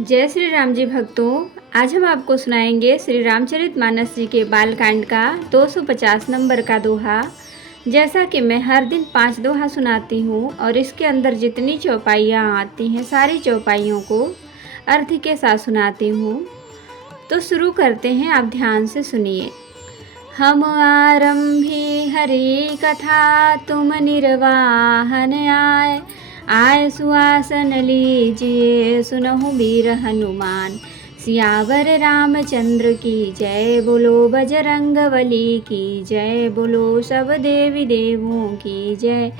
जय श्री राम जी भक्तों, आज हम आपको सुनाएंगे श्री रामचरितमानस जी के बालकांड का 250 नंबर का दोहा। जैसा कि मैं हर दिन 5 दोहा सुनाती हूँ और इसके अंदर जितनी चौपाइयाँ आती हैं सारी चौपाइयों को अर्थ के साथ सुनाती हूँ। तो शुरू करते हैं, आप ध्यान से सुनिए। हम आरंभी हरि कथा, तुम निर्वाहन आए। आय सुआसन लीजिए, सुनहु वीर हनुमान। सियावर रामचंद्र की जय, बोलो बजरंगबली की जय, बोलो सब देवी देवों की जय।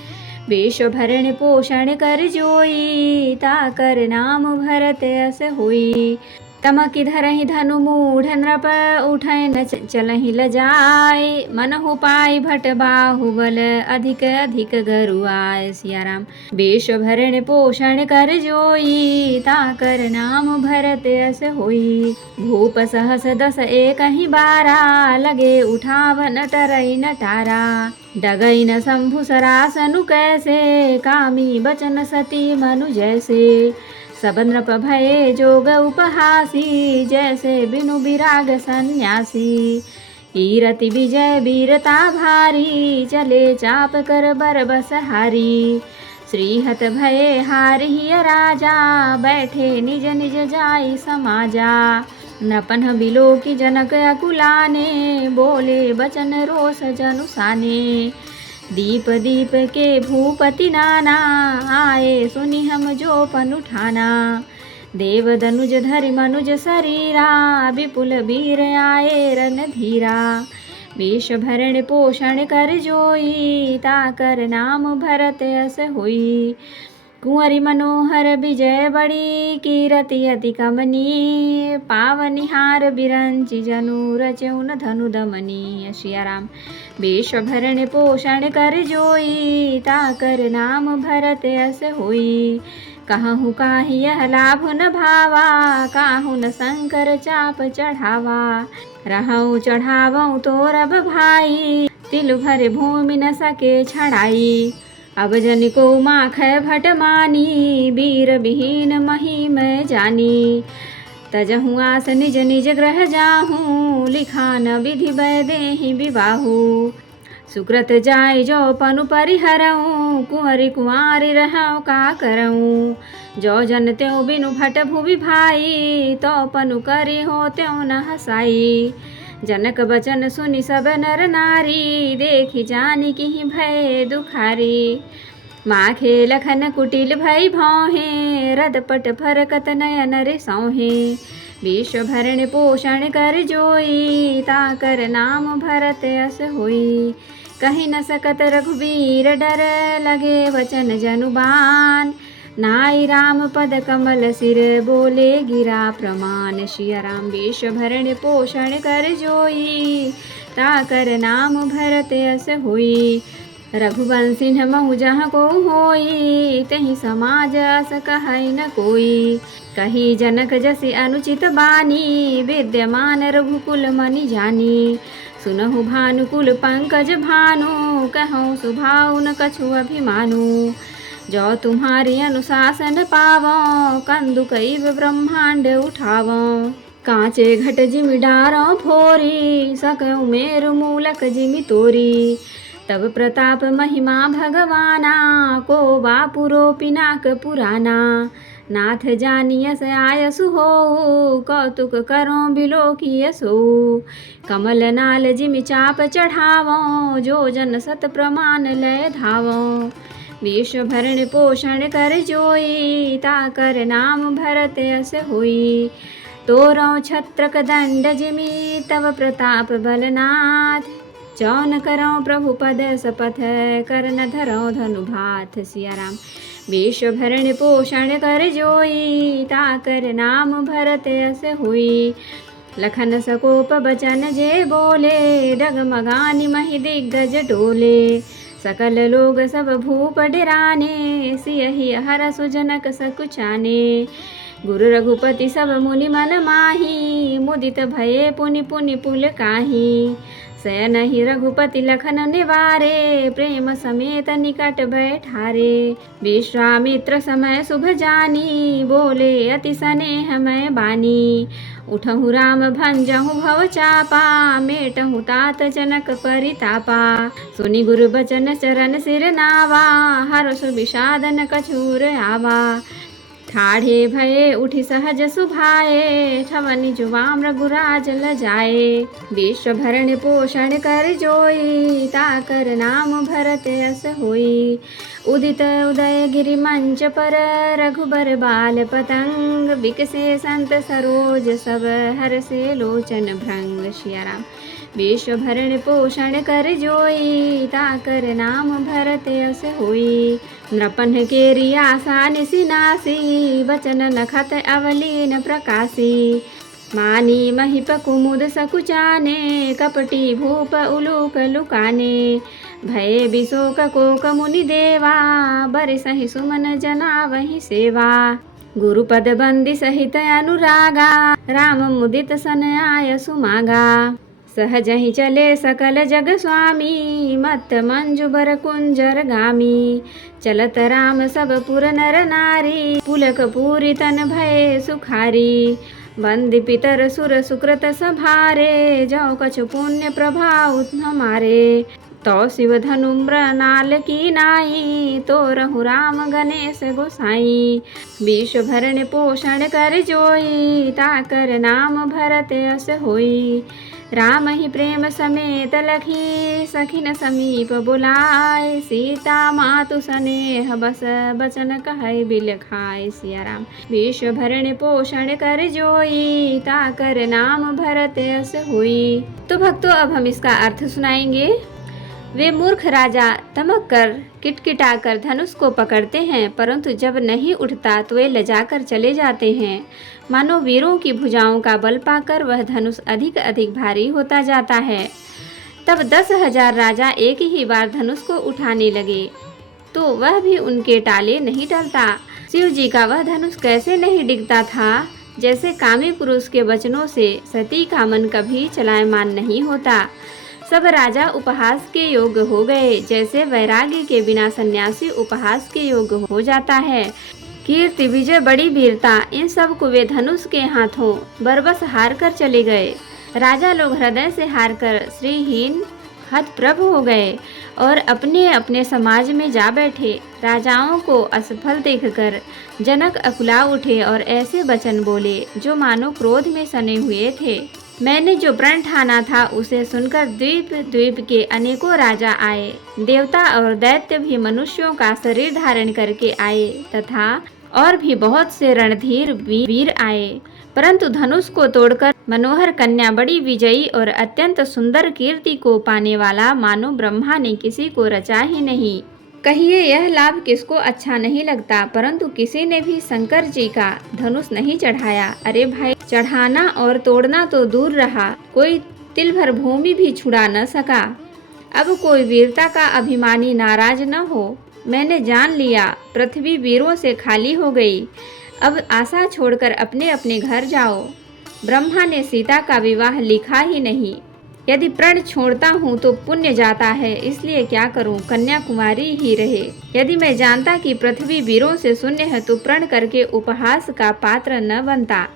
विश्व भरण पोषण कर जोई, ताकर नाम भरत अस होई। तमकि धरहि धनु मूढ़ नृप, उठै न चलहि लजाय। मनहु पाई भट बाहुबल, अधिक अधिक गरुआय। सिया राम। विश्व भरण पोषण कर जोई, ताकर नाम भरत अस होई। भूप सहस 10 एकहि बारा, लगे उठावन टरई नटारा। डगई न शंभु सरासनु कैसे, कामी बचन सती मनु जैसे। सब नृप भये जोग उपहासी, जैसे बिनु विराग सन्यासी। कीरति विजय वीरता भारी, चले चाप कर बरबस हारी। श्रीहत भये हारिय राजा, बैठे निज निज जाई समाजा। नृपन बिलो की जनक अकुलाने, बोले बचन रोष जनु साने। दीप दीप के भूपति नाना, आए सुनि हम जो पन उठाना। देव दनुज धरि मनुज शरीरा, विपुल वीर आए रणधीरा। विश्व भरण पोषण कर जोई, ताकर नाम भरत अस होई। कुंवरी मनोहर विजय बड़ी, कीरति अति कमनी। पावनिहार बिरंचि जनु, रचउन धनु दमनी। सिया राम। विश्व भरण पोषण कर जोई, ताकर नाम भरत अस होई। कहूँ काहि यह लाभ न भावा, काहू न शंकर चाप चढ़ावा। रहूँ चढ़ावऊँ तोरब भाई, तिल भर भूमि न सके छड़ाई। अब जन को माख भट मानी, वीर विहीन मही मैं जानी। तजहु आस निज निज ग्रह जाहूँ, लिखा न विधि वैदेहि विवाहु। सुकृत जाय जो पनु परिहरऊँ, कुंवरी कुंवारी रहऊँ का करऊँ। जो जन त्यों बिनु भट भुवि भाई, तो पनु करी हो त्यों न हसाई। जनक बचन सुनि सब नर नारी, देखि जानी किहि भय दुखारी। माखे लखन कुटिल भई भौहें, रदपट फरकत नयन रिसौहें। विश्व भरण पोषण कर जोई, ताकर नाम भरत अस होई। कहि न सकत रघुवीर डर, लगे वचन जनुबान। नाई राम पद कमल सिर, बोले गिरा प्रमाण। सिया राम। विश्व भरण पोषण कर जोई, ताकर नाम भरत अस होई। रघुवंशी महु जहाँ को होई, तहि समाज अस कहै न कोई। कही जनक जसि अनुचित बानी, विद्यमान रघुकुल मनि जानी। सुनहु भानुकुल पंकज भानु, कहूँ सुभाउ न कछु अभिमानु। जो तुम्हारी अनुशासन पावों, कंदुकैव ब्रह्मांड उठावों। कांचे घट जिमि डारों फोरी, सकऊँ मेरु मूलक जिमि तोरी। तब प्रताप महिमा भगवाना, को बापुरो पिनाक पुराना। नाथ जानियस आयसु हो, कौतुक करों बिलोकियसु। कमल नाल जिमि चाप चढ़ावों, जो जन सत प्रमाण लय धावों। विश्व भरण पोषण कर जोई, ताकर नाम भरत अस होई। तोरों छत्रक दंड जिमि, तव प्रताप बलनाथ। चौन करऊँ प्रभु पद सपथ, कर न धरऊँ धनु भाथ। सिया राम। विश्व भरण पोषण कर जोई, ताकर नाम भरत अस होई। लखन सकोप बचन जे बोले, डगमगानि महि दिग्गज डोले। सकल लोग सब भूप डिराने, सियहि हरसु जनक सकुचाने। गुरु रघुपति सब मुनि मन माही, मुदित भये पुनि पुनि पुल काही। शयन ही रघुपति लखन निवारे, प्रेम समेत निकट बैठारे। विश्वामित्र समय शुभ जानी, बोले अति स्नेह मय बानी। उठहु राम भंजहु भव चापा, मेटहु तात जनक परितापा। सुनि गुरु बचन चरण सिर नावा, हर्ष विषादन कछूर आवा। ठाढ़े भये उठि सहज सुभाए, ठवनि जुवाम रघुराज लजाए। विश्व भरण पोषण कर जोई, ताकर नाम भरत यस होई। उदित उदय गिरि मंच पर, रघुबर बाल पतंग। बिकसे संत सरोज सब, हरसे लोचन भृंग। सिया राम। विश्व भरण पोषण कर जोई, ताकर नाम भरत यस होई। नृपन के रियासा निसिनासी, बचन नखत अवलीन प्रकाशी। मानी महिप कुमुद सकुचाने, कपटी भूप उलूक लुकाने। भय बिशोक कोक मुनि देवा, बरसहि सुमन जना वही सेवा। गुरुपद बंदी सहित अनुरागा, राम मुदित सन आय सुमागा। सहज ही चले सकल जग स्वामी, मत्त मंजु बर कुंजर गामी। चलत राम सब पुर नर नारी, पुलक पूरी तन भय सुखारी। वंदि पितर सुर सुकृत सभारे, जो कछु पुण्य प्रभाव हमारे। तो शिव धनु मृणाल की नाई, तो रहु राम गणेश गोसाई। विश्व भरण पोषण कर जोई, ताकर नाम भरत यस होई। राम ही प्रेम समेत लखी, सखिन समीप बुलाए। सीता मातु स्नेह बस, बचन कहै बिल खाए। सिया राम। विश्व भरण पोषण कर जोई, ताकर नाम भरत यस होई। तो भक्तों, अब हम इसका अर्थ सुनाएंगे। वे मूर्ख राजा तमक कर किटकिटा कर धनुष को पकड़ते हैं, परंतु जब नहीं उठता तो वे लजाकर चले जाते हैं। मानो वीरों की भुजाओं का बल पाकर वह धनुष अधिक अधिक भारी होता जाता है। तब 10,000 राजा एक ही बार धनुष को उठाने लगे, तो वह भी उनके टाले नहीं टलता। शिव जी का वह धनुष कैसे नहीं डिगता था, जैसे कामी पुरुष के वचनों से सती का मन कभी चलायमान नहीं होता। सब राजा उपहास के योग्य हो गए, जैसे वैराग्य के बिना सन्यासी उपहास के योग्य हो जाता है। कीर्ति, विजय, बड़ी वीरता, इन सब को वे धनुष के हाथों बरबस हार कर चले गए। राजा लोग हृदय से हार कर श्रीहीन हतप्रभ हो गए और अपने अपने समाज में जा बैठे। राजाओं को असफल देखकर जनक अकुला उठे और ऐसे वचन बोले जो मानो क्रोध में सने हुए थे। मैंने जो प्रण ठाना था उसे सुनकर द्वीप द्वीप के अनेकों राजा आए। देवता और दैत्य भी मनुष्यों का शरीर धारण करके आए तथा और भी बहुत से रणधीर वीर आए, परंतु धनुष को तोड़कर मनोहर कन्या, बड़ी विजयी और अत्यंत सुंदर कीर्ति को पाने वाला मानो ब्रह्मा ने किसी को रचा ही नहीं। कहिए यह लाभ किसको अच्छा नहीं लगता, परंतु किसी ने भी शंकर जी का धनुष नहीं चढ़ाया। अरे भाई, चढ़ाना और तोड़ना तो दूर रहा, कोई तिल भर भूमि भी छुड़ा न सका। अब कोई वीरता का अभिमानी नाराज न हो। मैंने जान लिया पृथ्वी वीरों से खाली हो गई। अब आशा छोड़कर अपने अपने घर जाओ। ब्रह्मा ने सीता का विवाह लिखा ही नहीं। यदि प्रण छोड़ता हूँ तो पुण्य जाता है, इसलिए क्या करूँ, कन्याकुमारी ही रहे। यदि मैं जानता कि पृथ्वी वीरों से शून्य है तो प्रण करके उपहास का पात्र न बनता।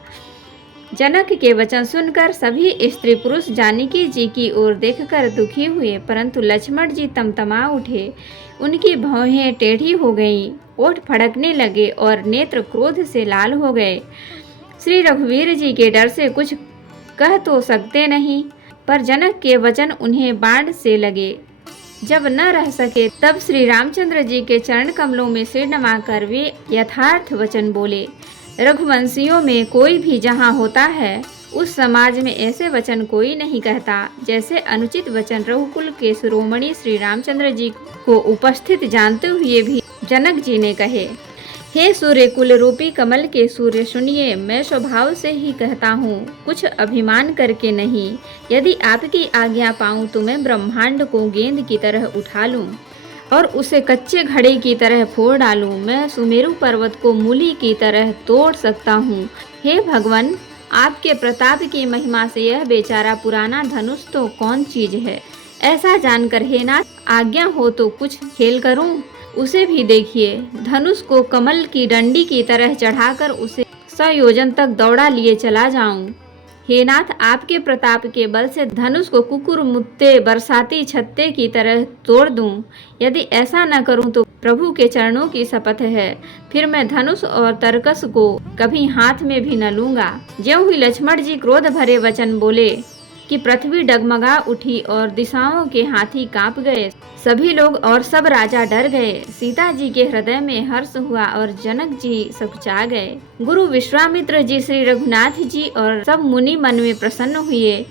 जनक के वचन सुनकर सभी स्त्री पुरुष जानकी जी की ओर देखकर दुखी हुए, परंतु लक्ष्मण जी तमतमा उठे। उनकी भौहें टेढ़ी हो गईं, ओठ फड़कने लगे और नेत्र क्रोध से लाल हो गए। श्री रघुवीर जी के डर से कुछ कह तो सकते नहीं, पर जनक के वचन उन्हें बाण से लगे। जब न रह सके तब श्री रामचंद्र जी के चरण कमलों में सिर नवाकर वे यथार्थ वचन बोले। रघुवंशियों में कोई भी जहाँ होता है उस समाज में ऐसे वचन कोई नहीं कहता जैसे अनुचित वचन रघुकुल के शिरोमणि श्री रामचंद्र जी को उपस्थित जानते हुए भी जनक जी ने कहे। हे सूर्य कुल रूपी कमल के सूर्य, सुनिए, मैं स्वभाव से ही कहता हूँ, कुछ अभिमान करके नहीं। यदि आपकी आज्ञा पाऊँ तो मैं ब्रह्मांड को गेंद की तरह उठा लूँ और उसे कच्चे घड़े की तरह फोड़ डालूं। मैं सुमेरु पर्वत को मूली की तरह तोड़ सकता हूँ। हे भगवान, आपके प्रताप की महिमा से यह बेचारा पुराना धनुष तो कौन चीज है। ऐसा जानकर हे नाथ, आज्ञा हो तो कुछ खेल करूं। उसे भी देखिए, धनुष को कमल की डंडी की तरह चढ़ाकर उसे 100 योजन तक दौड़ा लिए चला जाऊं। हे नाथ, आपके प्रताप के बल से धनुष को कुकुर मुत्ते बरसाती छत्ते की तरह तोड़ दूं। यदि ऐसा न करूं तो प्रभु के चरणों की शपथ है, फिर मैं धनुष और तरकस को कभी हाथ में भी न लूंगा। ज्यों ही लक्ष्मण जी क्रोध भरे वचन बोले कि पृथ्वी डगमगा उठी और दिशाओं के हाथी कांप गए। सभी लोग और सब राजा डर गए। सीता जी के हृदय में हर्ष हुआ और जनक जी सकुचा गए। गुरु विश्वामित्र जी, श्री रघुनाथ जी और सब मुनि मन में प्रसन्न हुए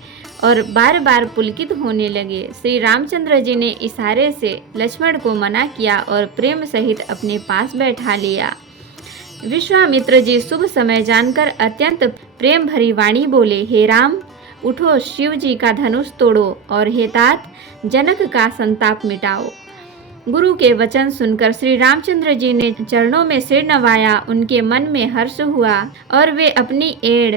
और बार बार पुलकित होने लगे। श्री रामचंद्र जी ने इशारे से लक्ष्मण को मना किया और प्रेम सहित अपने पास बैठा लिया। विश्वामित्र जी शुभ समय जानकर अत्यंत प्रेम भरी वाणी बोले, हे राम, उठो, शिव जी का धनुष तोड़ो और हे तात, जनक का संताप मिटाओ। गुरु के वचन सुनकर श्री रामचंद्र जी ने चरणों में सिर नवाया। उनके मन में हर्ष हुआ और वे अपनी एड़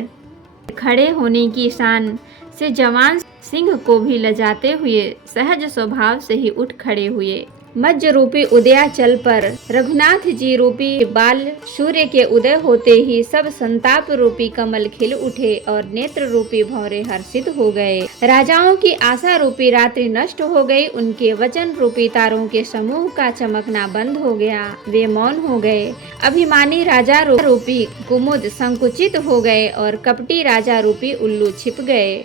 खड़े होने की शान से जवान सिंह को भी लजाते हुए सहज स्वभाव से ही उठ खड़े हुए। मज्ज रूपी उदयाचल पर रघुनाथ जी रूपी बाल सूर्य के उदय होते ही सब संताप रूपी कमल खिल उठे और नेत्र रूपी भौरे हर्षित हो गए। राजाओं की आशा रूपी रात्रि नष्ट हो गई। उनके वचन रूपी तारों के समूह का चमकना बंद हो गया। वे मौन हो गए। अभिमानी राजा रूपी कुमुद संकुचित हो गए और कपटी राजा रूपी उल्लू छिप गए।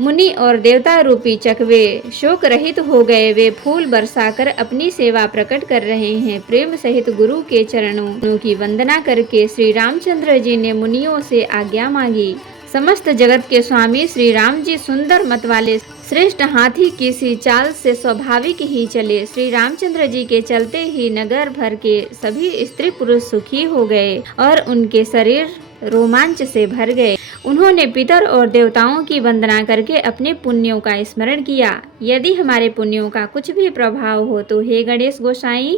मुनि और देवता रूपी चकवे शोक रहित हो गए। वे फूल बरसाकर अपनी सेवा प्रकट कर रहे हैं। प्रेम सहित गुरु के चरणों की वंदना करके श्री रामचंद्र जी ने मुनियों से आज्ञा मांगी। समस्त जगत के स्वामी श्री राम जी सुंदर मत वाले श्रेष्ठ हाथी की सी चाल से स्वाभाविक ही चले। श्री रामचंद्र जी के चलते ही नगर भर के सभी स्त्री पुरुष सुखी हो गए और उनके शरीर रोमांच से भर गए। उन्होंने पितर और देवताओं की वंदना करके अपने पुण्यों का स्मरण किया। यदि हमारे पुण्यों का कुछ भी प्रभाव हो तो हे गणेश गोसाई,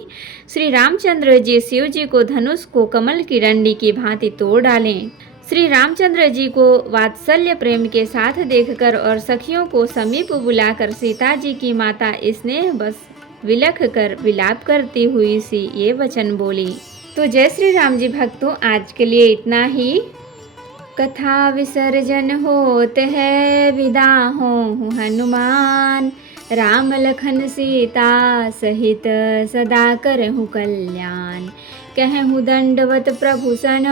श्री रामचंद्र जी शिव जी को धनुष को कमल की डंडी की भांति तोड़ डालें। श्री रामचंद्र जी को वात्सल्य प्रेम के साथ देखकर और सखियों को समीप बुलाकर सीता जी की माता स्नेह बस विलख कर विलाप करती हुई सी ये वचन बोली। तो जय श्री राम जी भक्तों, आज के लिए इतना ही। कथा विसर्जन होत है, विदा हो हनुमान। राम लखन सीता सहित सदा करहु कल्याण। कहूँ दंडवत प्रभु सन,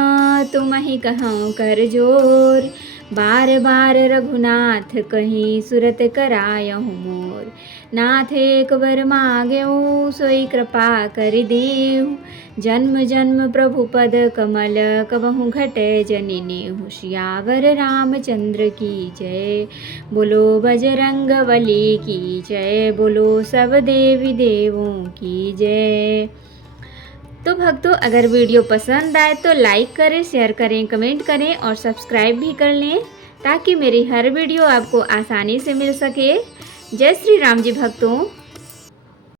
तुम ही कहूँ कर जोर। बार बार रघुनाथ कहीं सुरत करायहु मोर। नाथ एक बर मांगेऊ, सोई कृपा कर देहु। जन्म जन्म प्रभु पद कमल, कबहु घटे जननी होशियावर रामचंद्र की जय। बोलो बजरंग बली की जय, बोलो सब देवी देवों की जय। तो भक्तों, अगर वीडियो पसंद आए तो लाइक करें, शेयर करें, कमेंट करें और सब्सक्राइब भी कर लें ताकि मेरी हर वीडियो आपको आसानी से मिल सके। जय श्री राम जी भक्तों।